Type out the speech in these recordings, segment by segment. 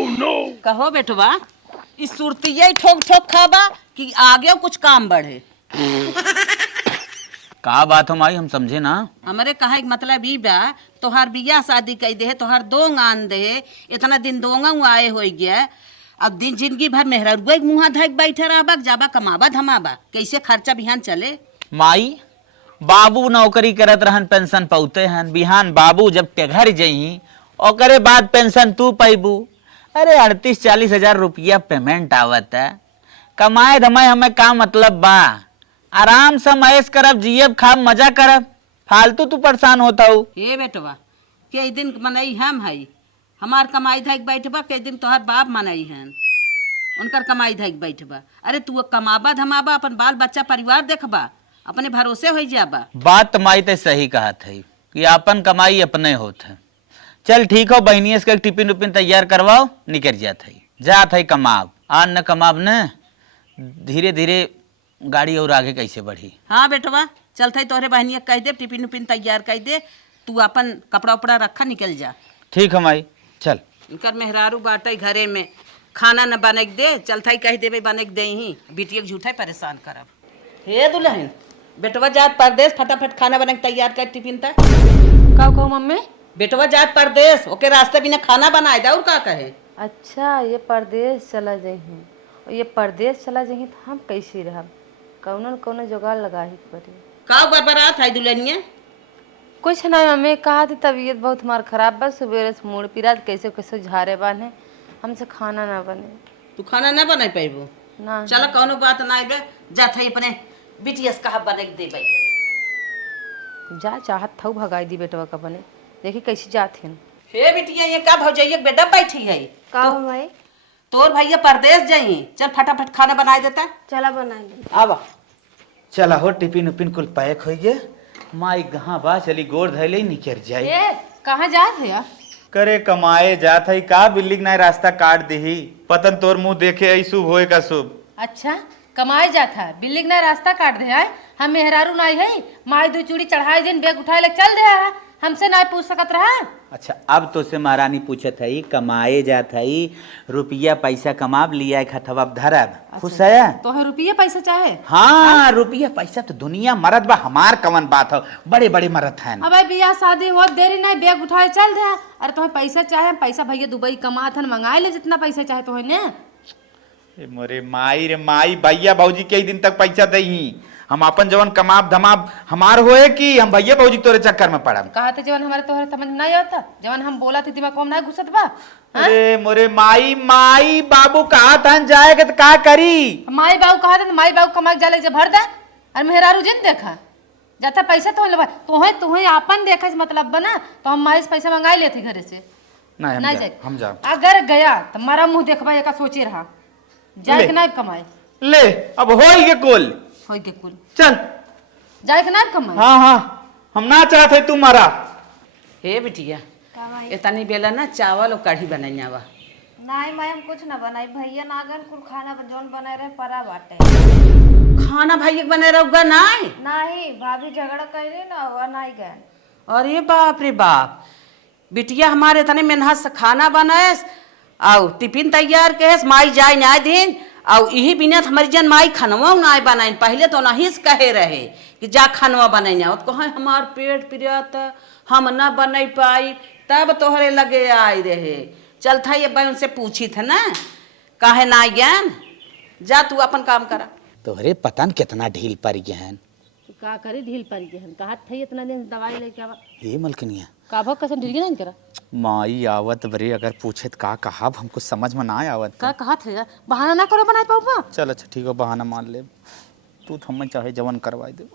कहो बेटवा इस सुरतिया ठोक ठोक खाबा कि आगे कुछ काम बढ़े। का बात हो माई, हम समझे ना। हमारे कहा मतलब ई बा तोहार बियाह शादी कई दे, तोहार दोंग आन दे, इतना दिन दोंगा आए हो गया। अब दिन जिंदगी भर मेहरुआ मुँह धक बैठे रहबा, जाबा कमाबा धमाबा, कैसे खर्चा बिहान चले। माई बाबू नौकरी करत रहन, पेंशन पौते हन। बिहान बाबू जब टेघर जही ओकरे बाद पेंशन तू पैबू। अरे 38-40 हजार रुपया पेमेंट आवत है। कमाए धमाए हमें का मतलब बा। आराम से मैस करब, जियब खाब, मजा करब। फालतू तू परेशान होता हूँ। हे बेटवा कई दिन मनई हम है, हमार कमाई धक बैठबा, कई दिन तोहार बाप मनई हन, उनकर कमाई धक बैठबा। अरे तू कमाबा धमाबा, अपन बाल बच्चा परिवार देखबा, अपने भरोसे हो जाबा। बात माई ते सही कहा था कि अपन कमाई अपने होत है। चल ठीक हो, बहनी इसका टिफिन उपिन तैयार करवाओ, निकल जात है कमाब। आन न कमाब न धीरे धीरे गाड़ी और आगे कैसे बढ़ी। हाँ बेटवा चलते तोहरे बहनिया कह दे टिफिन उपिन तैयार कर दे, तू अपन कपड़ा उपड़ा रखा निकल जा। ठीक है माई चल। इनकर मेहरारू बाटे घरे में खाना न बने दे, चलता कह देवे बने दे ही, बिटिया झूठा परेशान करब। हे दुल्हन बेटवा जात परदेश, फटाफट खाना बने तैयार कर टिफिन तक। का कहो मम्मी? बेटवा जात परदेश, ओके रास्ते बिना खाना बनाए दे और का कहे। अच्छा ये परदेश चला जाही, और ये परदेश चला जाही तो हम कैसे रहब? कौनो न कौनो जुगाड़ लगा ही पड़ी। का बरबरात है दुल्हनिया? कुछ नहीं मम्मी, कहा थी तबीयत बहुत हमार खराब बस, सवेरे से मूड पीरा, कैसे कैसे झारे बांधे, हमसे खाना ना बने। तू खाना ना बना पैबू ना चलो कौनो बात ना बे, जात है अपने बिटिया से कहा बने दे बैठे। जा चाहत था भगाई दी बेटवा का बने, देखी कैसे जात हैं। हे बिटिया ये का भौजाइया बेटा बैठी है का हो भाई? तोर भैया परदेश जाई, चल फटाफट खाना बना देता। चला बना ली। आवा चला हो, टिफिन उपिन कुल पैक हो गए। माई कहाँ बा, चली गोड़ धैले निकल जाई। ए कहाँ जात है यार? करे कमाए जात है का, बिल्डिंग ना रास्ता काट दही। पतन तोर मुंह देखे आई शुभ होए का शुभ। अच्छा कमाए जात है, बिल्डिंग ना रास्ता काट दे है। हम मेहरारू नाई है, माई दो चूड़ी चढ़ाई दिन बेग उठाए ले चल दे है, हमसे ना पूछ सकत रहा। अच्छा अब तो से महारानी पूछत है, कमाए जात है, रुपया पैसा कमाब लिया खतवा धरब। खुश है तो है रुपये पैसा चाहे? हाँ रुपया पैसा तो दुनिया मरद बा, हमार कवन बात हो, बड़े बड़े मरद हैं। अब बियाह शादी हो देरी नहीं, बेग उठाए चल दे। अरे तो पैसा चाहे, पैसा भैया दुबई कमात हन, मंगाए ले जितना पैसा चाहे तो है ने। मोरे माई रे माई, भैया भौजी कई दिन तक पैसा दही, हम अपन जवन कमाब धमाब हमार होए कि हम भैया भौजी तोरे चक्कर में पड़म। कहा था जवन हमारे तोहरे समझ नहीं आता, जवन हम बोला थी दिमाग में नहीं घुसत बा। अरे मोरे माई माई बाबू कहा था जाए के तो का करी। माई बाबू कहा था माई बाबू कमा के जाले जे भर दे, और मेहरारू जिन देखा जाता पैसा तो ले तोहे तोहे अपन देखा मतलब बना, तो हम माई से पैसा मंगाई लेते घरे से। नहीं जाए, हम जाओ। अगर गया तो मारा मुंह देखबा एक सोचे रहा जाए के नहीं कमाए। ले अब होई के कुल होई के कुल चल जाए के नहीं कमाए। हाँ हाँ हम ना चाहते तू मारा। हे बिटिया इतनी बेला ना चावल और कढ़ी बनाई आवा। नहीं मैं हम कुछ ना बनाई, भैया नागन कुल खाना जौन बनाए रहे परा बाटे। खाना भैया बने रहुगा नहीं? नहीं भाभी झगड़ा करे ना हुआ नहीं गए। अरे बाप रे बाप, बिटिया हमारे इतने मेहनत से खाना बनाए और टिफिन तैयार के माई जाए ना दिन, और यही बिना हमारी जन माई खनवा ना बनाई। पहले तो नहीं से कहे रहे कि जा खनवा बनाई, कहे हमार पेट पिरियत हम ना बन पाई, तब तोहरे लगे आई रहे। चल था ये बहन से पूछी थे ना, काहे ना ज्ञान, जा तू अपन काम करा। तोहरे पतन कितना ढील पड़ गया है। का करे ढील पड़ गए हैं, कहा था इतना दिन दवाई लेके आवा। ये मलकनिया का भो कैसे ढील नहीं करा? माई आवत बरे, अगर पूछत का कहा हमको समझ में ना आवत। का कहा था यार, बहाना ना करो बनाए पाऊंगा। चल अच्छा ठीक है, बहाना मान ले, तू हम चाहे जवन करवाई दे।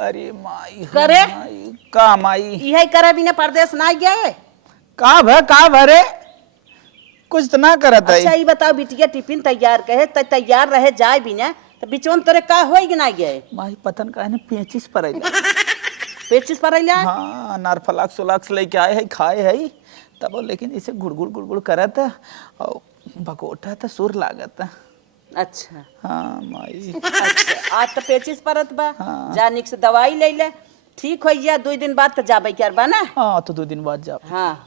अरे माई करे माई का माई यही करे बिना परदेश ना गए का भरे कुछ तो ना करत है। अच्छा ये बताओ बिटिया टिफिन तैयार कहे तो तैयार रहे जाए बिना तो बिचवन तोरे का होई कि ना गए? माई पतन का है 25 पर पेचिस पर आइला। हाँ नार फलाक्स उलाक्स लेके आए है, खाए है तब, लेकिन इसे गुड़गुड़ करत है और बकोटा तो सुर लागत है। अच्छा हाँ माई अच्छा आज तो पेचिस परत बा। हाँ। जा निक से दवाई ले ले, ठीक हो गया 2 दिन बाद तो जाबे कर बा ना। हाँ तो 2 दिन बाद जाओ। हाँ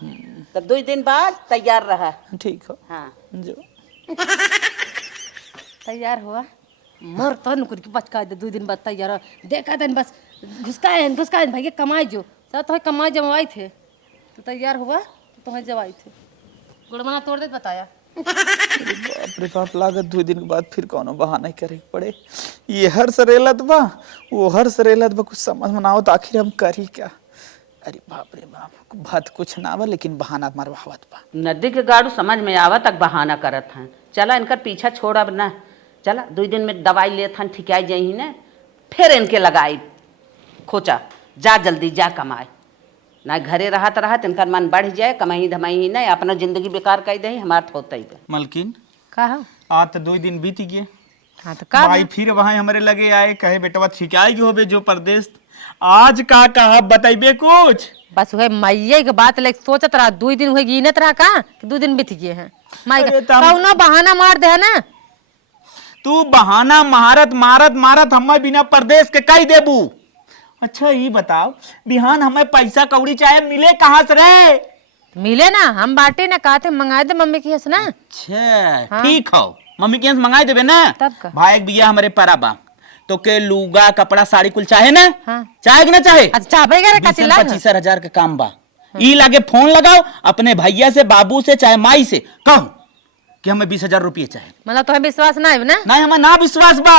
तो 2 दिन बाद तैयार रहा। ठीक हो हाँ जो तैयार हुआ मर तो न कुछ बचका दे 2 दिन बाद तैयार हो। देखा दिन बस घुसकाए भैया कमाई जो सब तो कमाई जमाई थे तो तैयार हुआ तो तुम्हें जवाई थे गुड़मना तोड़ दे बताया। बाप रे बाप, लागत 2 दिन के बाद फिर कौनो बहाना करे के पड़े। ये हर सरेलत बा, वो हर सरेलत बा, कुछ समझ में ना हो तो आखिर हम करी क्या। अरे बाप रे बाप, बात कुछ ना बा लेकिन बहाना मारवावत बा। नदी के गाड़ू समझ में आवा तक बहाना करत हैं। चला इनका पीछा छोड़ अब ना, चला 2 दिन में दवाई लेत हन ठिकाई जाही ना, फिर इनके लगाई खोचा। जा जल्दी जा कमाए, ना घरे रहत इनका मन बढ़ जाए, कमाई धमाई ही नहीं, अपना जिंदगी बेकार कर दही। हमार तो होता ही बा। मलकिन कहा आज तो 2 दिन बीत गए। हाँ तो का भाई फिर वहां हमारे लगे आए, कहे बेटवा छिकाई के होबे जो परदेश। आज का कहा बताइबे कुछ। बस वही मैये के बात लेके सोचत रहा 2 दिन हुए गिनत रहा का कि 2 दिन बीत गए हैं। माई अरे तम- कौनो बहाना मार दे है ना। तू बहाना मारत हमें बिना परदेश के कही देबू। अच्छा ये बताओ, बिहान हमें पैसा कौड़ी चाहे मिले कहाँ से रे? मिले ना हम बाटे ना कहा थे मंगा दे मम्मी की हंस ना। अच्छा हाँ। ठीक हो, मम्मी के यहाँ से मंगाई देबे ना। तब का? भाई भैया हमारे पराबा तो के लूगा कपड़ा साड़ी कुल चाहे ना। हाँ। चाहे कि ना चाहे? अच्छा चाहे का 20-25 का काम बा। ई लागे फोन लगाओ अपने भैया से, बाबू से, चाहे माई से कहो कि हमें 20,000 रुपये चाहे। मतलब तुम्हें विश्वास ना है ना नहीं हमें ना विश्वास बा।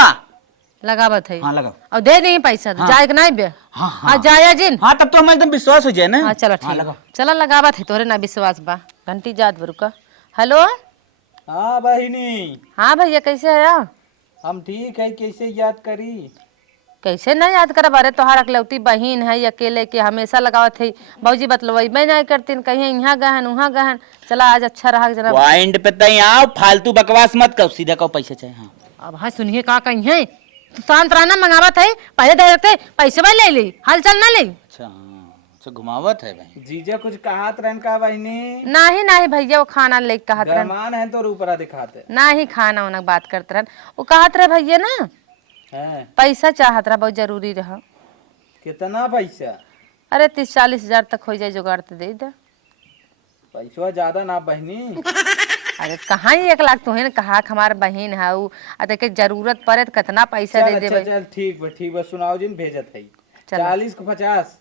लगावत है। हाँ लगाओ। और दे दी पैसा तो हाँ। जाए कि नहीं बे। हाँ हाँ जाया जिन। हाँ तब तो हमें एकदम विश्वास हो जाए ना। हाँ चलो हाँ, ठीक लगाओ। चलो लगावत है तोरे ना विश्वास बा। घंटी जात बरुका। हेलो हाँ बहिनी, हाँ भैया कैसे है यार? हम ठीक है। कैसे याद करी? कैसे नहीं याद कर बारे तोहार अकलौती बहन है अकेले के हमेशा लगावत है। बाबूजी बतलवाई मैं नहीं करती कहीं यहाँ गहन वहाँ गहन। चला आज अच्छा रहा जरा। पॉइंट पे तई आओ, फालतू बकवास मत करो, सीधा कहो पैसे चाहिए। हाँ अब हाँ सुनिए का कहीं है तू शांत रहना मंगावत है पहले दे देते पैसे भाई ले ली हाल चल ना ले। अच्छा हाँ, अच्छा घुमावत है भाई। जीजा कुछ कहात रहन का बहिनी? नहीं नहीं भैया वो खाना ले कहत रहन गरमान है तो ऊपरा दिखाते नहीं खाना उना बात करते रहन। वो कहत रहे भैया ना हैं। पैसा चाहत रहा बहुत जरूरी रहा। कितना पैसा? अरे 30-40 हजार तक हो जाए जुगाड़ तो दे दे। पैसा ज्यादा ना बहिनी। अरे कहाँ ही 1 लाख तुहे ने कहा हमार बहन है उ के जरूरत पड़े तो कितना पैसा चल दे अच्छा देबे। चल ठीक बा सुनाओ जिन भेजत है। चलो। 40 को 50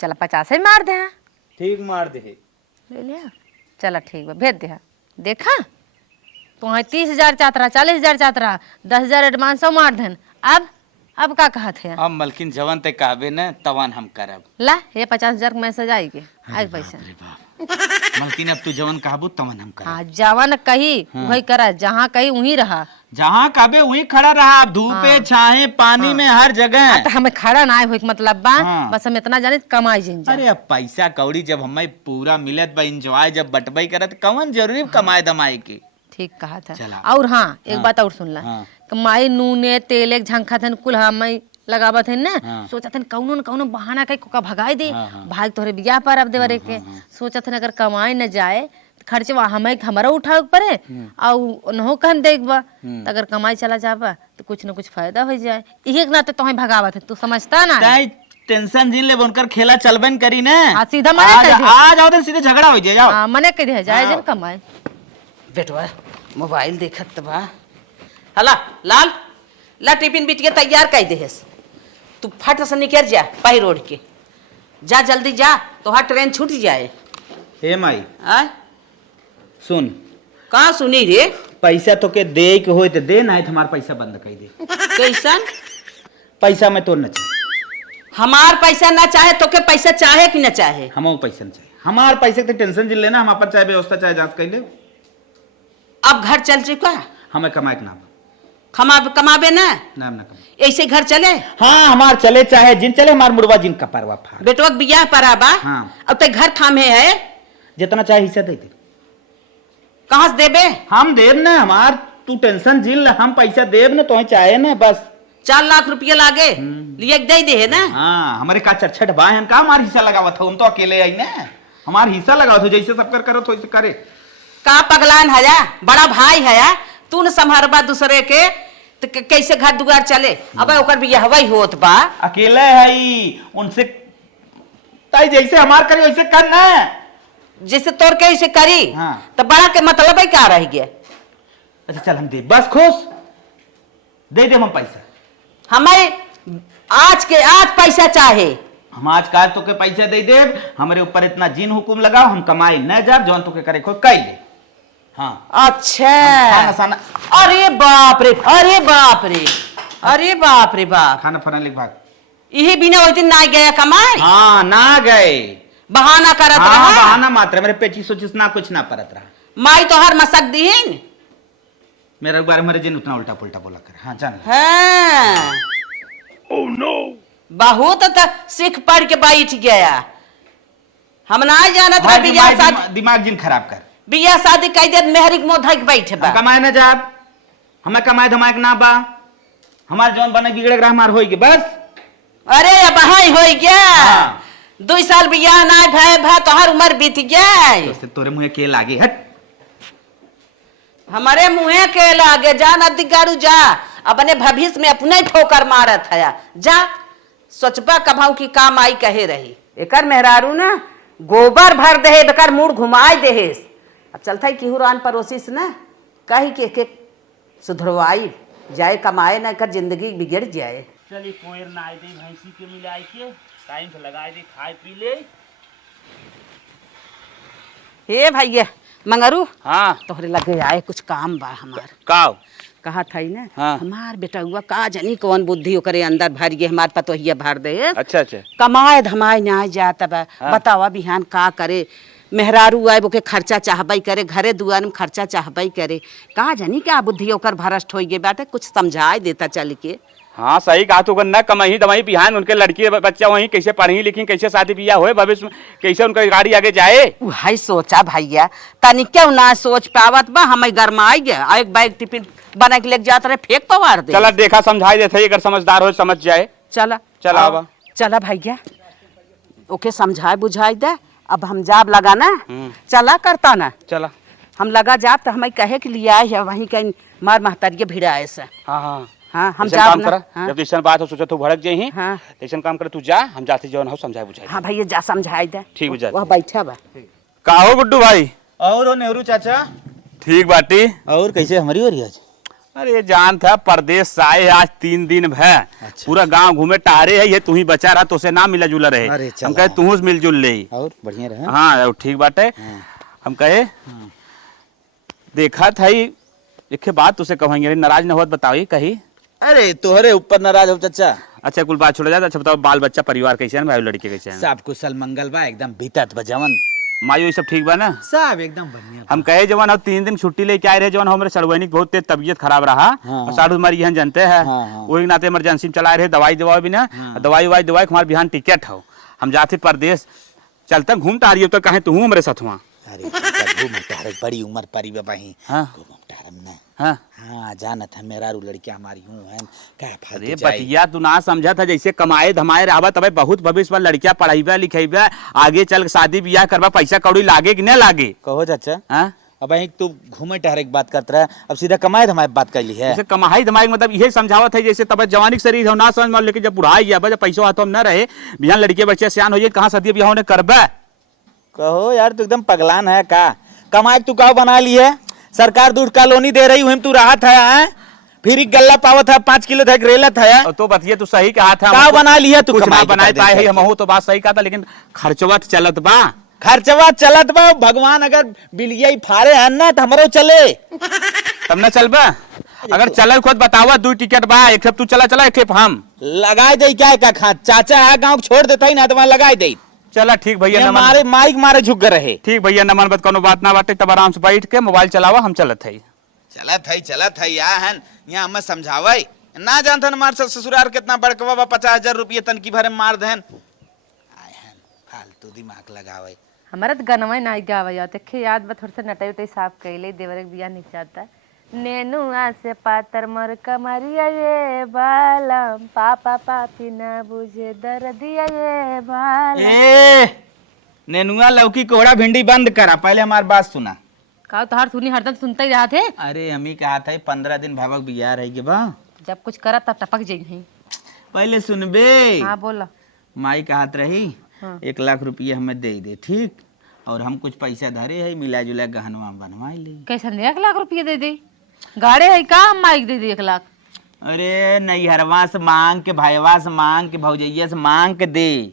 चल 50 ही मार दे हाँ। ठीक मार दे। ले लिया चलो ठीक बा भेज दे हाँ। देखा तो 30,000 चाहत रहा 40,000 चाहत रहा 10,000 एडवांस मार देन। अब का कहत है अब मलकिन जवन ते कहबे न तवन हम करब। ला ये 50,000 का मैसेज आई के आज पैसा। अरे बाप मलकिन अब तू जवन कहबू तवन हम करब। हाँ जवन कही वही करा जहाँ कही वहीं रहा। जहाँ कहबे वहीं खड़ा रहा, धूपे छाए पानी में हर जगह। तो हमें खड़ा ना हो मतलब बा हाँ। बस हम इतना जाने कमाई जिन जा। अरे अब पैसा कौड़ी जब हमें पूरा मिलत बा, इंजॉय जब बटबई करत, कवन जरूरी कमाए दमाए के। ठीक कहा था। चला। और हाँ एक बात और सुन ला हाँ। माई नूने तेले झंखा थन कुल हमाई लगावत है ना। हाँ। सोचत हन कौनो न कौनो बहाना कई को का भगाई दे। हाँ, हाँ। भाग तोहरे बियाह पर अब देवरे के सोचत हन अगर कमाए न जाए तो खर्चे हमें हमारा उठावे के पड़े और नहो कहन देखबा तो अगर कमाई चला जाबा तो कुछ न कुछ फायदा हो जाए। एक ना तो तुम्हें भगावत है तू समझता ना। ताई टेंशन जिन ले उनकर खेला चलबन करी ना। हाँ, सीधा मना कर दे। आ जाओ तो सीधे झगड़ा हो जाए। जाओ हाँ मने कह दे जाए जन कमाए। बेटवा मोबाइल देखत त बा। हला लाल ला टिफिन बिटिया तैयार कर देहस। तू फट से निकल जा पाई रोड के। जा जल्दी जा तो हर ट्रेन छूट जाए। हे माई आय सुन, कहाँ सुनी रे? पैसा तो के दे के होए तो दे, नहीं हमार पैसा बंद कर दे। कैसन? पैसा में तो न चाहिए। हमार पैसा ना चाहे तो के पैसा चाहे कि न चाहे? हम पैसा न चाहिए। हमार पैसे के टेंशन जिन लेना, हम अपन चाहे व्यवस्था चाहे जांच कर ले। अब घर चल चुका हमें कमाए के नाम कमाबे ना नाम ना कमाए। ऐसे घर चले। हाँ हमार चले चाहे जिन चले, हमार मुड़वा जिन का परवा फाड़। बेटवा के बियाह पर आबा। हाँ। अब तक घर थामे है। जितना चाहे हिस्सा दे दे। कहाँ से देबे? हम देव ना, हमार तू टेंशन जिन ले, हम पैसा देव ना तो चाहे ना बस। 4 लाख रुपया लागे लिए दे दे है ना। हाँ हमारे का चरछट भाई हैं का हमार हिस्सा लगावा था, हम तो अकेले आई ना। हमार हिस्सा लगाओ तो जैसे सब कर करो तो ऐसे करे। का पगलान है या बड़ा भाई है या तू न संभारबा दूसरे के तो कैसे घर दुआर चले? अब ओकर भी यहवई होत बा। अकेले है उनसे ताई जैसे हमार करे वैसे कर ना। जैसे तोड़ के इसे करी हाँ। तो बड़ा के मतलब है क्या रह गया। अच्छा चल हम दे, बस खुश दे हम पैसा। हमें आज पैसा चाहे। हम आज काज तो के पैसा दे दे, हमारे ऊपर इतना जीन हुकुम लगाओ, हम कमाई न जा, जौन तो के करे को कई ले। हाँ अच्छा खाना साना, अरे बाप रे, अरे बाप रे, अरे बाप रे बाप, खाना फना लिख भाग। यही बिना उस दिन ना गया कमाए, हाँ ना गए, बहाना करत हाँ रहा। बहाना मात्र, मेरे पेचिस सोचिस ना कुछ ना परत रहा। माई तो हर मसक दीन मेरा बार मेरे जिन उतना उल्टा पुल्टा बोला कर। हाँ जान। हाँ। oh, no. बहुत सीख पढ़ के बैठ गया। हम ना जाना था बियाह शादी, दिमाग जिन खराब कर, बियाह शादी कई दिन मेहरी के मुंह धक बैठे बा। कमाए ना जा, हमें कमाए धमाए ना बा, हमार जौन बने बिगड़े रहा हमार होई के बस। अरे अब हाई हो गया। हाँ। 2 साल बियाह ना भय तो हर उम्र बीत गया। तो तोरे मुंह के लागे हट, हमारे मुँहे के लागे जा नदी गारू जा, अपने भविष्य में अपने ठोकर मारत है जा। सोचबा कभाऊ की काम आई कहे रही एकर मेहरारू ना गोबर भर दे बेकार मूड घुमाए देहेस। अब चलता है किहुरान पड़ोसी से ना कही के सुधरवाई जाए, कमाए ना कर जिंदगी बिगड़ जाए। चलिए कोयर ना आए दे भैंसी के मिलाई के टाइम से लगाए दे, खाए पी ले। हे भैया मंगरू, हाँ तोहरे लगे आए कुछ काम बा हमार। काव कहा था ना हाँ। हमार बेटा हुआ का जानी कौन बुद्धि ओकरे अंदर भर गए, हमार पतोहिया भर दे। अच्छा अच्छा कमाए धमाए ना जाता बा। बतावा बिहान का करे, मेहरारू आए बोके खर्चा चाहबई करे, घरे दुआर में खर्चा चाहबई करे, का जानी क्या बुद्धि ओकर भरष्ट हो गए बाटे। कुछ समझाए देता चल के। हाँ सही कहा तू, न कमाई दवाई बिहान उनके लड़की बच्चा वहीं कैसे पढ़ी लिखी, कैसे शादी ब्याह होए भविष्य में, कैसे उनका गाड़ी आगे जाए। हाई सोचा भैया तनिक क्यों ना सोच पावत बा। हमें गरमाई गया, एक बैग टिफिन बना के लेके जात रहे, फेंक पवार दे। चला देखा समझाई देते, अगर समझदार हो समझ जाए। चला चला आओ, आवा। चला भैया ओके समझाए बुझाई दे। अब हम जाब लगा ना, चला करता ना, चला हम लगा जाब तो हमें कहे के लिए आए है वहीं कहीं मार महतरिये भिड़ाए से। हाँ हाँ हाँ हम ऐसन जाब काम ना। करा, हाँ, जब ऐसा बात हो सोचा तू भड़क जाही। हाँ। ऐसा काम कर, तू जा, हम जाते जौन हो समझाए बुझाए। हाँ भैया जा समझाई दे। ठीक बुझा। वह बैठा बा। का हो गुड्डू भाई? और नेहरू चाचा ठीक बाटी। और कैसे हमारी हो रही आज? अरे जान था परदेश से आए आज 3 दिन है। अच्छा। पूरा गांव घूमे टहरे है, ये तू ही बचा रहा तो से ना मिला जुला रहे। अरे चला। हम कहे तू मिलजुल ले। और बढ़िया रहे। हाँ ठीक बात है। हम कहे देखा था ही एक बात तुझसे कहेंगे, नाराज न होत बताओ कही। अरे तोहरे ऊपर नाराज हो चाचा। अच्छा कुल बात छोड़ जाता। अच्छा बताओ बाल बच्चा परिवार कैसे है, भाई लड़के कैसे हैं? सब कुशल मंगल बा, एकदम बीतत बजवन, मायो ये सब ठीक बा ना? सब एकदम बढ़िया। हम कहे जवान अब 3 दिन छुट्टी लेके आए रहे, जवान हमारे सड़वैनी बहुत तेज तबीयत खराब रहा। हाँ। और साढ़ू हमारी यहाँ जानते हैं। हाँ। वही नाते इमरजेंसी में चलाए रहे, दवाई दवा भी ना। दवाई हमारे बिहान टिकट हो, हम जाते परदेश चलते घूमता रही तो कहे तू हमारे साथ वहाँ। अरे चाचा घूम टहर, बड़ी उम्र परी बाही। हाँ। घूम टहरम ना। हाँ हाँ जानत है मेरा रू लड़की हमारी हूँ है का फालतू अरे जाई। बतिया तू ना समझा था, जैसे कमाए धमाए रहा तब बहुत भविष्य वाला लड़कियां पढ़ाईबा लिखेबा, आगे चल शादी ब्याह करवा, पैसा कौड़ी लागे कि नहीं लागे। कहो चाचा हाँ अब अही तू घूमे टहरे की बात करता रहा, अब सीधा कमाए धमाए बात कर ली है। जैसे कमाई धमाई मतलब यही समझावत है, जैसे तब जवानी के शरीर हो ना समझ मान, लेकिन जब बुढ़ाई गया जब पैसा हाथों में न रहे, बिहान लड़के बच्चे सियान हो जाए, कहाँ शादी ब्याह ने करबा। कहो यार तू एकदम पगलान है का, कमाए तू का बना ली है, सरकार दूध कॉलोनी दे रही हूँ तू राहत है, फिर एक गल्ला पावत है 5 किलो तक रेलत है। और तो बतिया तू सही कहा था, का बना ली है तू, कुछ ना कमाई के बनाए पर्दे पाए है, करके। हम हो तो बात सही कहा था, लेकिन खर्चवा तो चलत बा। खर्चवा चलत बा, भगवान अगर बिलिया फाड़े है ना तो हमरो चले। तब न चलबा, अगर चल खुद बतावा 2 टिकट बा, एक तू चला चला, एक हम लगाए दे क्या का खा, चाचा है गाँव छोड़ देता ही ना तो वहाँ लगाए दे। चला ठीक भैया ये नमन। मारे माइक मारे झुक रहे। ठीक भैया नमन बत कोनो बात ना बाटे, तब आराम से बैठ के मोबाइल चलावा, हम चलत है। चलत है या हन यहाँ हमें समझावे ना जानथन मार ससुराल कितना बड़कवा बा, 50,000 रुपये तन की भरे मार देन। आय हन फालतू दिमाग लगावे। हमारा तो गनवा नहीं गावा देखे याद बा, थोड़ा सा नटाई उटाई साफ कैले देवर के बिया निचाता नेनुआ से पातर मर कमरिया ये बालम, पापा पापी ना बुझे दर्दिया ये बालम। ए नेनुआ लौकी कोहड़ा भिंडी बंद करा, पहले हमारी बात सुना। का तोहार सुनी हरदम सुनते ही रहा थे। अरे अम्मी कहा था 15 दिन भावक बिया रहेगी बा, जब कुछ करा तब टपक जाई। पहले सुनबे। हाँ बोला। माई कहत रही हाँ। 1 लाख रुपये हमें दे दे, ठीक और हम कुछ पैसा धरे है, मिला जुला गहनवा बनवा ली। कैसे 1 लाख रुपया दे दी? गाड़े है का हम माइक दे दी 1 लाख? अरे नैहरवा से मांग के, भाईवा से मांग के, भौजैया से मांग के दे।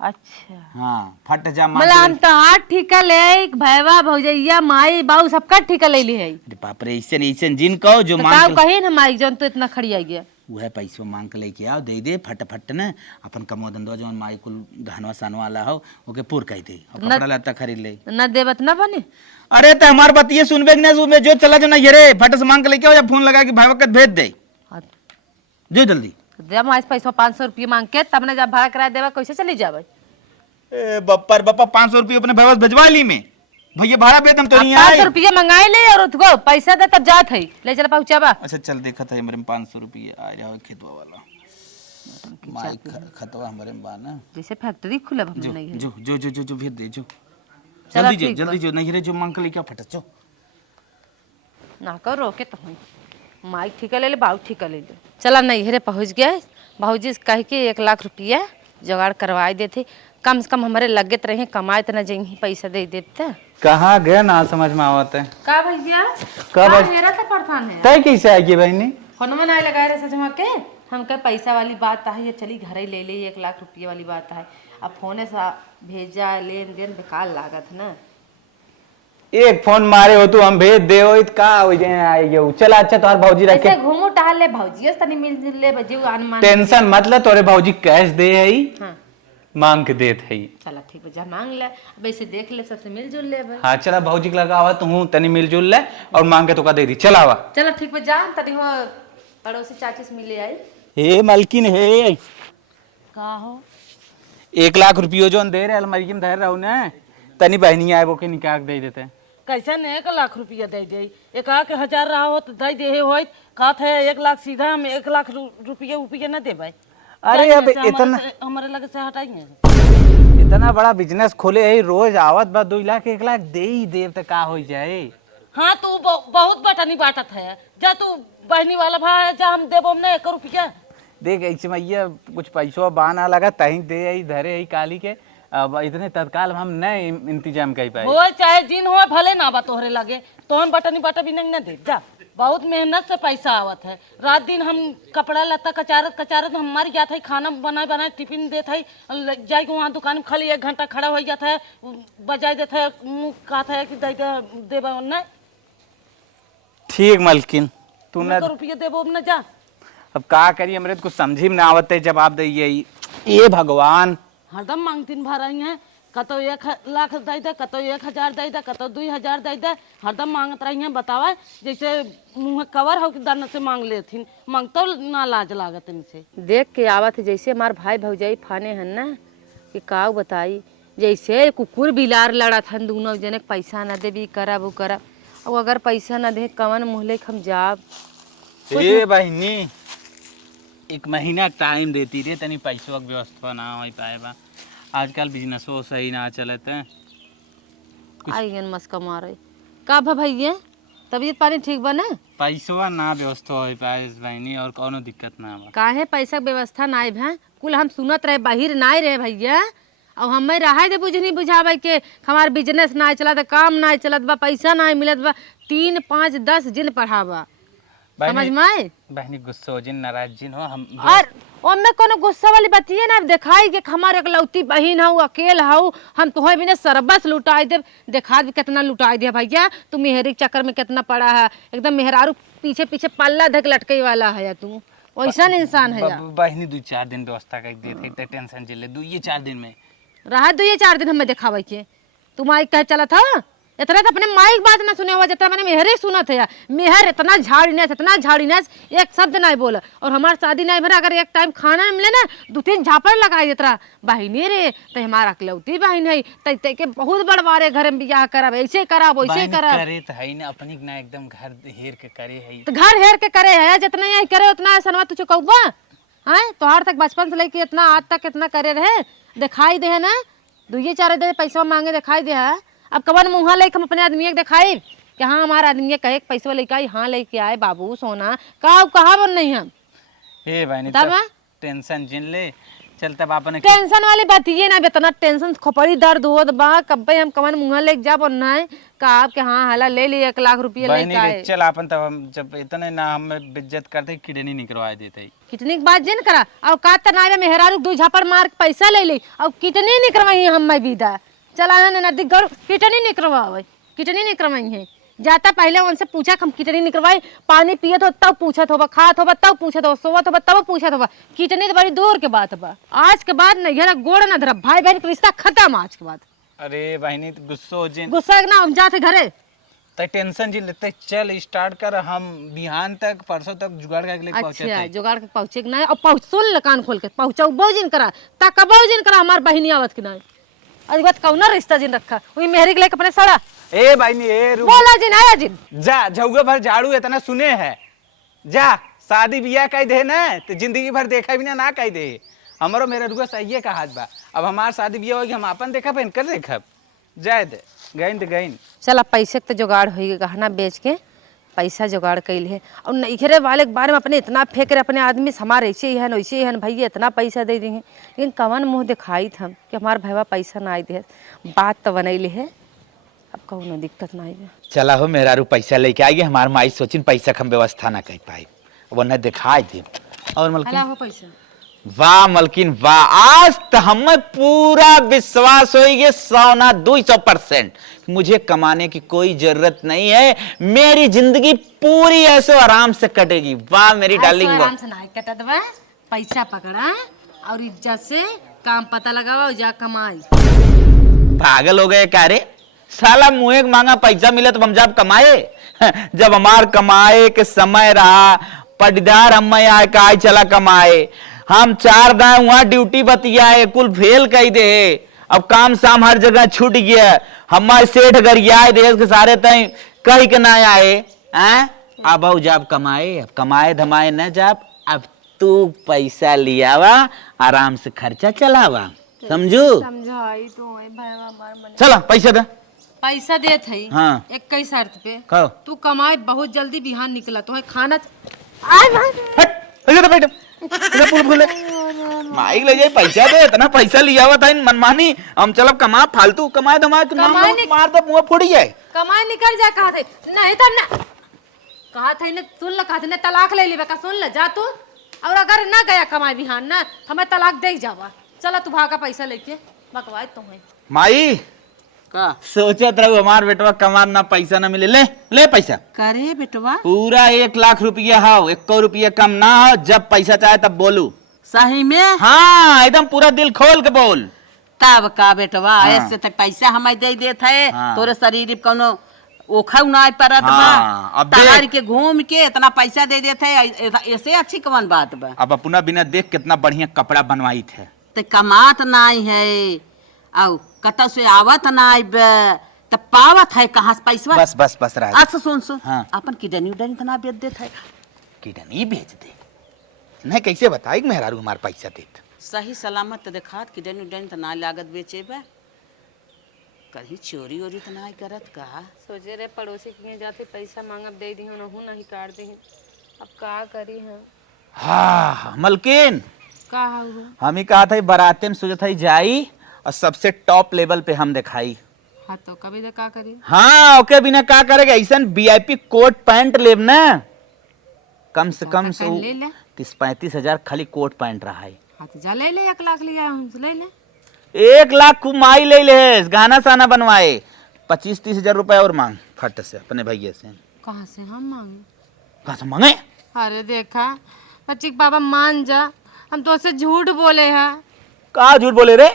अच्छा, हाँ, फट जा मांग मतलब के हम तो हाथ ठिका ले, भैया भौजैया माई बाऊ सबका ठिका ले ली है। अरे बाप रे, ऐसे ऐसे जिन कहो जो तो मांग का के कही ना माइक जौन तो इतना खड़ी आई गया। वह पैसो मांग के लेके आओ, दे दे फट फट न अपन कमोदन जो माई कुल गहनवा सनवा वाला हो ओके पूर कह दे और कपड़ा लत्ता खरीद ले। न देवत न बने। अरे तो हमार बतिये सुनबे कि नहीं सुनबे, जो चला जो ना ये रे फट से मांग के लेके आओ या फोन लगा के भाई वक्त भेज दे, जो जल्दी। जब आज पैसा 500 रुपये मांग के तब न जब भाड़ा किराया देवा कैसे चली जावे? ए बप्पर बप्पा 500 रुपये अपने भैया भिजवा ली में, भैया भाड़ा भेज हम तो नहीं आए। 500 रुपये मंगाई ले और उसको पैसा दे तब जात है ले चल पहुंचावा। अच्छा चल देखा था हमारे में 500 रुपये आ जाओ खेतवा वाला माई खतवा हमारे में बाना। जैसे फैक्ट्री खुला हम जो नहीं है। जो जो जो जो जो भेज दे, जो चला जल्दी जो ठीक जल्दी जो नहीं रे जो मांग के लेके आओ फट जो। ना कर रोके तो हुई माइक ठीका ले ले, बाऊ ठीका ले ले। चला नहीं रे पहुंच गया। भाजी कह के 1 लाख रुपया जुगाड़ करवाई देते, कम से कम हमारे लगत रहे, कमाए तो न जाएंगे पैसा दे देते। कहाँ गए ना समझ में आवत है। का भैया का भाई? मेरा तो परेशान है तय कैसे आएगी बहनी? फोन में नहीं लगाए रहे सजमा के। हम कह पैसा वाली बात है, ये चली घर ही ले ले 1 लाख रुपये वाली बात है। अब फोन से भेजा लेन देन बेकार लागत ना। एक फोन मारे हो तू हम भेज दे हो का हो जाए आएगी। चला अच्छा तुम्हारे भौजी रखे ऐसे घूमो टहल ले भौजी तनी मिल जुल ले बजे अनुमान। टेंशन मतलब तोरे भौजी कैश दे है हाँ मांग के देत है। चला ठीक है, जा मांग ले वैसे देख ले सबसे मिल जुल ले भाई। हाँ चला भौजी के लगा हुआ तू तनी मिलजुल ले और मांग के तो का दे दी। चला हुआ चलो ठीक है, जा तनी हो पड़ोसी चाची से मिले आई। हे मलकिन हे का हो 1 लाख रुपये जो दे रहे अलमारी में धर रहो ना, तनी बहनी आए वो के निकाह दे देते हैं। कैसे ने 1 लाख रुपया दे दे? एक आके 1000 रहा हो तो दे दे हो का थे 1 लाख सीधा हम 1 लाख रुपया उपया न देबे। अरे अब इतना हमारे लगे से हटाइए। इतना बड़ा बिजनेस खोले है, रोज आवत बा 2 लाख 1 लाख दे ही देव तो का हो जाए। हाँ तू बहुत बटनी बाटत है, जा तू बहनी वाला भाई जा, हम देबो हम 1 रुपया। देख ऐसे मैया कुछ पैसों बाना लगा तही दे आई धरे आई काली के। अब इतने तत्काल हम नहीं इंतजाम कर पाए। हो चाहे जिन हो भले ना बा तोहरे लगे तो हम बटनी बाटा भी नहीं न दे। जा बहुत मेहनत से पैसा आवत है, रात दिन हम कपड़ा लत्ता कचारत कचारत हमारी जात है, खाना बनाए बनाए टिफिन देते है, जाए वहाँ दुकान में खाली 1 घंटा खड़ा हो जाता है, बजाय देता है, मुँह कहता है कि देबो न। ठीक मलकिन तू न 1 रुपया देबो न। जा अब का करी हमरे तो कुछ समझी में ना आवत है जवाब दे ये भगवान। हरदम मांगतीन भर रही हैं, कतो 1 लाख दे दे, कतो 1000 दे दे, कतो 2000 दे दे, हरदम मांगत रही हैं। बतावा जैसे मुँह कवर हो कि दन से मांग लेथिन, मांगतो ना लाज लागत इनसे। देख के आवत है जैसे हमार भाई भौजाई फाने हन ना कि का बताई, जैसे कुकुर बिलार लड़त हन दोनों जने पैसा न देबी करब वो करब। अब अगर पैसा न दे कवन मुँह लेके हम जाब? ए बहनी 1 महीना टाइम देती रे, तनी पैसों की व्यवस्था ना हो पाए बा। आजकल बिजनेसो सही ना चलत है। आइयन मस्का मारे का भैया तबीयत पानी ठीक बा ना? पैसवा ना व्यवस्था हो पाए बहनी, और कोनो दिक्कत ना बा। काहे पैसा के व्यवस्था नाई है? कुल हम सुनत रहे बाहिर नाई रहे भैया, अब हमें रहा दे बुझनी बुझावे के हमार बिजनेस ना चलत, काम ना चलत बा, पैसा ना मिलत बा, 3 5 10 जिन पढ़ावा। समझ में आए? बहनी गुस्सा जिन नाराज जिन हो हम और ओमे कोनो गुस्सा वाली बतिये ना दिखाई के हमारे इकलौती बहन हूँ, अकेल हूँ, हम तुम्हें बिना सरबस लुटाई दे। देखा भी कितना लुटाई दिया भैया, तू मेहरी के चक्कर में कितना पड़ा है, एकदम मेहरारू पीछे पीछे पल्ला धक लटके वाला है तू, वैसा इंसान है या। बहनी 2-4 दिन व्यवस्था कर देते तो टेंशन झेले 2-4 दिन में रहा 2-4 दिन हमें दिखावे के। तू माइक कह चला था इतना तो अपने माइक बात ना सुने हुआ जितना मैंने मेहरे सुना था। मेहर इतना झाड़ीनेस एक शब्द नहीं बोला, और हमारी शादी नहीं भरा, अगर एक टाइम खाना मिले ना 2-3 झापड़ लगाई देता। बहनी रे तो हमारा अकलौती बहन है, तय के बहुत बड़वारे घर में बियाह करब, ऐसे करब वैसे करब। करे तो है ना अपनी ना एकदम घर हेर के करे है, तो घर हेर के करे है, जितना यही करे उतना सनवा तू चुकौबा है। तोहार तक बचपन से लेके इतना आज तक इतना करे रहे, दिखाई दे है ना 2-4 दे पैसा मांगे दिखाई दे है। अब कवन मुँह लेके हम अपने आदमी के दिखाई कि हाँ हमारा आदमी कहे पैसा लेके आई, हाँ लेके आए बाबू सोना का कहा बन नहीं हम। हे बहनी तब टेंशन जिन ले चल तब आपने टेंशन वाली बात ये ना इतना टेंशन खोपड़ी दर्द होत बा कब पे हम कमन मुंह लेके जाब और ना का आपके हाँ हाला ले ली 1 लाख रुपया बहनी लेके रे, आए चल आपन तब हम जब इतने ना हम इज्जत करते किडनी नहीं करवा देते। कितनी की बात जिन करा और का तनावे मेहरारू 2 झापड़ मार के पैसा ले ली और कितनी नहीं करवाई हम मैं विदा चला है ना दिख गौर कितनी नहीं करवावे कितनी नहीं करवाई है जाता पहले उनसे पूछा हम कितनी निकलवाई पानी पियत हो तब पूछत होगा खात होगा तब पूछत हो सोवत होगा तब पूछत होगा कितनी तो बड़ी दूर के बात बा आज के बाद नहीं है गोड़ ना धरा भाई बहन का रिश्ता खत्म आज के बाद। अरे बहनी तो गुस्सा हो जिन गुस्सा ना हम जाते घरे तो टेंशन जी लेते चल स्टार्ट कर हम बिहान तक परसों तक जुगाड़ करके लेके पहुंचे अच्छा जुगाड़ के पहुंचे कि नहीं और पहुंच सुन ले कान खोल के पहुंचाऊ बहुजिन करा तक बहुजिन करा हमार बहनी आवत कि नहीं आज बात कौना रिश्ता जिन रखा वही मेहरी के लेके अपने सड़ा ए बहनी ए रुक बोला जिन आया जिन जा झौगा भर झाड़ू इतना सुने है जा शादी बियाह कह दे ना तो जिंदगी भर देखा भी ना कह दे हमारो मेरा रुआ सही का हाथ बा अब हमार शादी बियाह होगी हम अपन देखा पहन कर देखब जाए दे गईन तो गईन चल अब पैसे के तो जुगाड़ होई गहना बेच के पैसा जुगाड़ कैल है और नैखरे वाले के बारे में अपने इतना फेंक रहे अपने आदमी हमारे ऐसे ही है वैसे ही है भैया इतना पैसा दे दी लेकिन कवन मुँह दिखाई हम कि हमारे भैया पैसा ना दे बात तो बनैले है अब कौनो दिक्कत ना है। चला हो मेहरारू पैसा लेके आइए हमार माई सोचिन पैसा हम व्यवस्था ना कर पाई वो न दिखाई दे और मलकिन हो पैसा वाह मलकिन वाह आज तो हमें पूरा विश्वास हो गया 100% मुझे कमाने की कोई जरूरत नहीं है मेरी जिंदगी पूरी ऐसे आराम से कटेगी। वाह मेरी डार्लिंग आराम से ना कटत बा पैसा पकड़ा और इज्जत से काम पता लगावा और जा कमाई। पागल हो गए क्या रे साला मुँह मांगा पैसा मिले तो हम जब कमाए जब हमार कमाए के समय रहा पटदार हम आए का चला कमाए हम 4 दाएं वहां ड्यूटी बतियाए कुल फेल कही दे अब काम शाम हर जगह छूट गया हमारे सेठ गरियाए देश के सारे तय कही के ना आए हैं अब जब कमाए धमाए न जब अब तू पैसा लियावा आराम से खर्चा चलावा समझू समझाई तो भैया हमार चला पैसा दे पैसा दे थई हाँ। 21 शर्त पे कहो तू कमाए बहुत जल्दी बिहान निकला तो है खाना हट पैसा दे बेटा माइक ले जाए पैसा दे इतना पैसा लिया हुआ था इन मनमानी हम चलो कमा फालतू कमाए धमाए तो नाम मार दो मुंह फूट जाए कमाए निकल जा कहा थे नहीं तो ना कहा थे ने सुन ल कहा थे ने तलाक ले ली का सुन ल जा तू और अगर ना गया कमाए बिहान ना हमें तलाक दे जावा चला तू भागा पैसा लेके बकवाए तो है माई का सोचत रहू हमार बेटवा कमार ना पैसा ना मिले ले ले पैसा करे बेटवा पूरा 1 लाख रुपया हो 1 रुपया कम ना हो जब पैसा चाहे तब बोलू सही में हाँ एकदम पूरा दिल खोल के बोल तब का बेटवा ऐसे तो पैसा हमें दे देत है हाँ। तोरे शरीर पे कोनो ओखा ना परत बा हाँ, अब देख। तहार के घूम के इतना पैसा दे देते है ऐसे अच्छी कौन बात बा अब अपना बिना देख कितना बढ़िया कपड़ा बनवाई थे ते कमात नाई है औ कत से आवत नाई त पावत है कहाँ से पैसा बस रहा अच्छा सुन हाँ। अपन किडनी उडनी तो ना बेच देत है किडनी बेच दे नहीं कैसे बताई मेहरारू हमार पैसा देत सही सलामत तो देखात किडनी उडनी तो ना लागत बेचे बा कहीं चोरी वोरी तो ना करत का सोचे रे पड़ोसी के जाते पैसा मांगब दे दी नहू नहीं काट दी अब का करी हम हाँ मलकिन का हुआ हम ही कहा था बाराते में सोचा था जाई और सबसे टॉप लेवल पे हम दिखाई हाँ तो कभी तो का करी हाँ ओके बिना का करेगा ऐसा वीआईपी कोट पैंट लेब ना कम से कम से ले ले 30-35 हजार खाली कोट पैंट रहा है हाँ तो जा ले 1 लाख लिया हमसे ले ले 1 लाख कुमाई ले ले गाना साना बनवाए 25-30 हजार रुपए और मांग फट से अपने भैया से कहाँ से हम मांगे कहाँ से मांगे अरे देखा बच्ची के बाबा मान जा हम तो उससे झूठ बोले हैं कहा झूठ बोले रे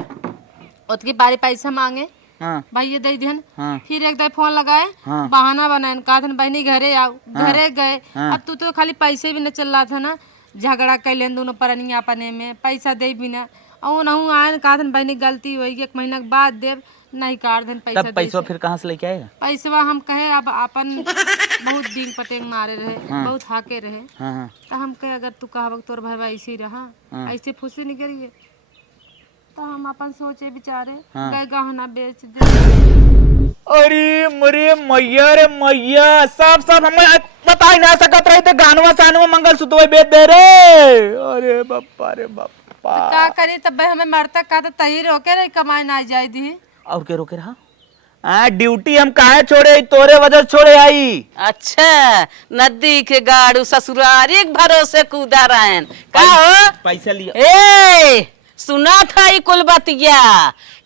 उसकी बारी पैसा मांगे हाँ भैया दे दिहन हाँ। फिर एक दे फोन लगाए हाँ। बहाना बनाए कहा था बहनी घरे आओ घरे गए हाँ। अब तू तो खाली पैसे भी न चल रहा था ना झगड़ा कैले दोनों परनिया अपने में पैसा दे बिना और नहू आए कहा था बहनी गलती हुई 1 महीना के बाद देव नहीं काट देन पैसा तब पैसा फिर कहाँ से लेके आएगा पैसा हम कहे अब अपन बहुत दिन पटेंग मारे रहे बहुत हाके रहे हाँ हाँ तो हम कहे अगर तू कहब तोर भाई ऐसे ही रहा ऐसे फुसी नहीं करिए तो हम अपन सोचे बेचारे गए गहना बेच दे अरे मरे मैया रे मैया सब हमें बता ही ना सकत रहे थे गानवा सानवा मंगल सूत्र बेच दे रे अरे बापा रे बाप का करी तब भाई हमें मरता का तो तही रोके रही कमाई ना जाए दी। और के रोके रहा ड्यूटी हम काहे छोड़े, तोरे वजह से छोड़े आई। अच्छा नदी के गाड़ू ससुरारी के भरोसे कूदा रहन का हो पैसा लिया। ए सुना था ई कुल बतिया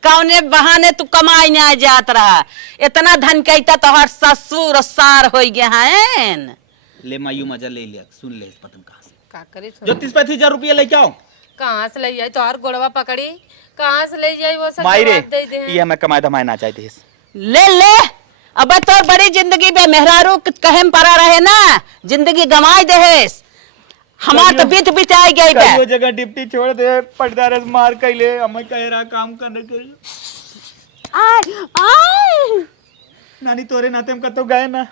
कौने बहाने तू कमाई ना जात रहा, इतना धन कैता तोहर ससुर सार हो गया हैं। ले मायू मजा ले लिया, सुन ले इस पतन कहाँ से। का करी जो 30-35 रुपया लेके आओ। कहाँ से ले जाए तो हर गोड़वा पकड़ी, कहाँ से ले जाए वो सब माई रे जवाब दे दे। ये हमें कमाए धमाए ना चाहते। ले ले अब तो बड़ी जिंदगी बे मेहरारू कहम पड़ा रहे ना, जिंदगी गंवाई देहेस। हमार तो बीत बिताई गई बे। वो जगह डिप्टी छोड़ दे, पटदार मार कैले हमें कह रहा काम करने के लिए। नानी तोरे नाते हम कतो गए ना।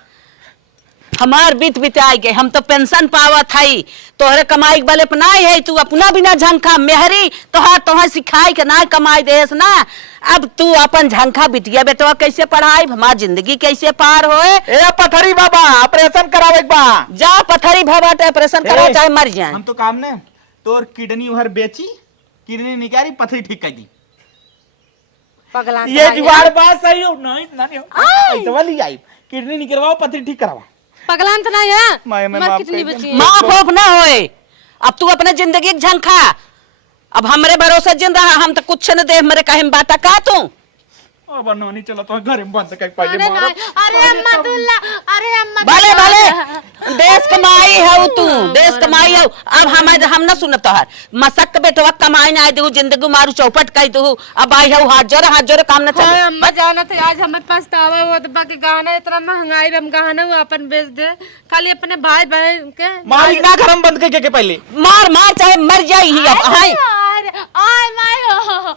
हमार बीत बिताई गए, हम तो पेंशन पावत हई, तोहरे कमाई के बल अपना है, तू अपना बिना झंखा मेहरी तोहर सिखाई के ना कमाई देस ना। अब तू अपन झंखा बिटिया बेटवा कैसे पढ़ाई, हमार जिंदगी कैसे पार होए। ए पथरी बाबा ऑपरेशन करावे एक बा। जा पथरी भवा ऑपरेशन करा चाहे मर जाए। हम तो काम ने तोर किडनी उहर बेची, किडनी निकाली, पथरी ठीक कर दी। पगला ये जुगाड़ बात सही हो नहीं नानी पैसा वाली आई, किडनी निकलवाओ, पथरी ठीक करवाओ। पगलान तो नहीं है मैं मर माफ कितनी कर बची दे। है। माँ फोफ ना होए, अब तू अपने जिंदगी के झंखा, अब हमरे भरोसे जिंदा हम तो कुछ न दे, हमरे कहे बात का तू। अब नानी चला तो घर में बंद कर पहले अरे मारो। नहीं, अरे अम्मा दुल्ला, अरे अम्मा भले भले देश कमाई है तू, देश कमाई है। अब हम ना सुन तोहर मसक बेटवा कमाई ना दू, जिंदगी मारू चौपट कह दू। अब आई है हाथ जोरे काम न हाय चले। अम्मा जाना तो आज हमें पछतावा हो तो बाकी गहना इतना महंगाई रम गहना वो अपन बेच दे, खाली अपने भाई बहन के मारी ना घर में बंद करके पहले मार मार चाहे मर जाई ही। अब हाय अरे आय माय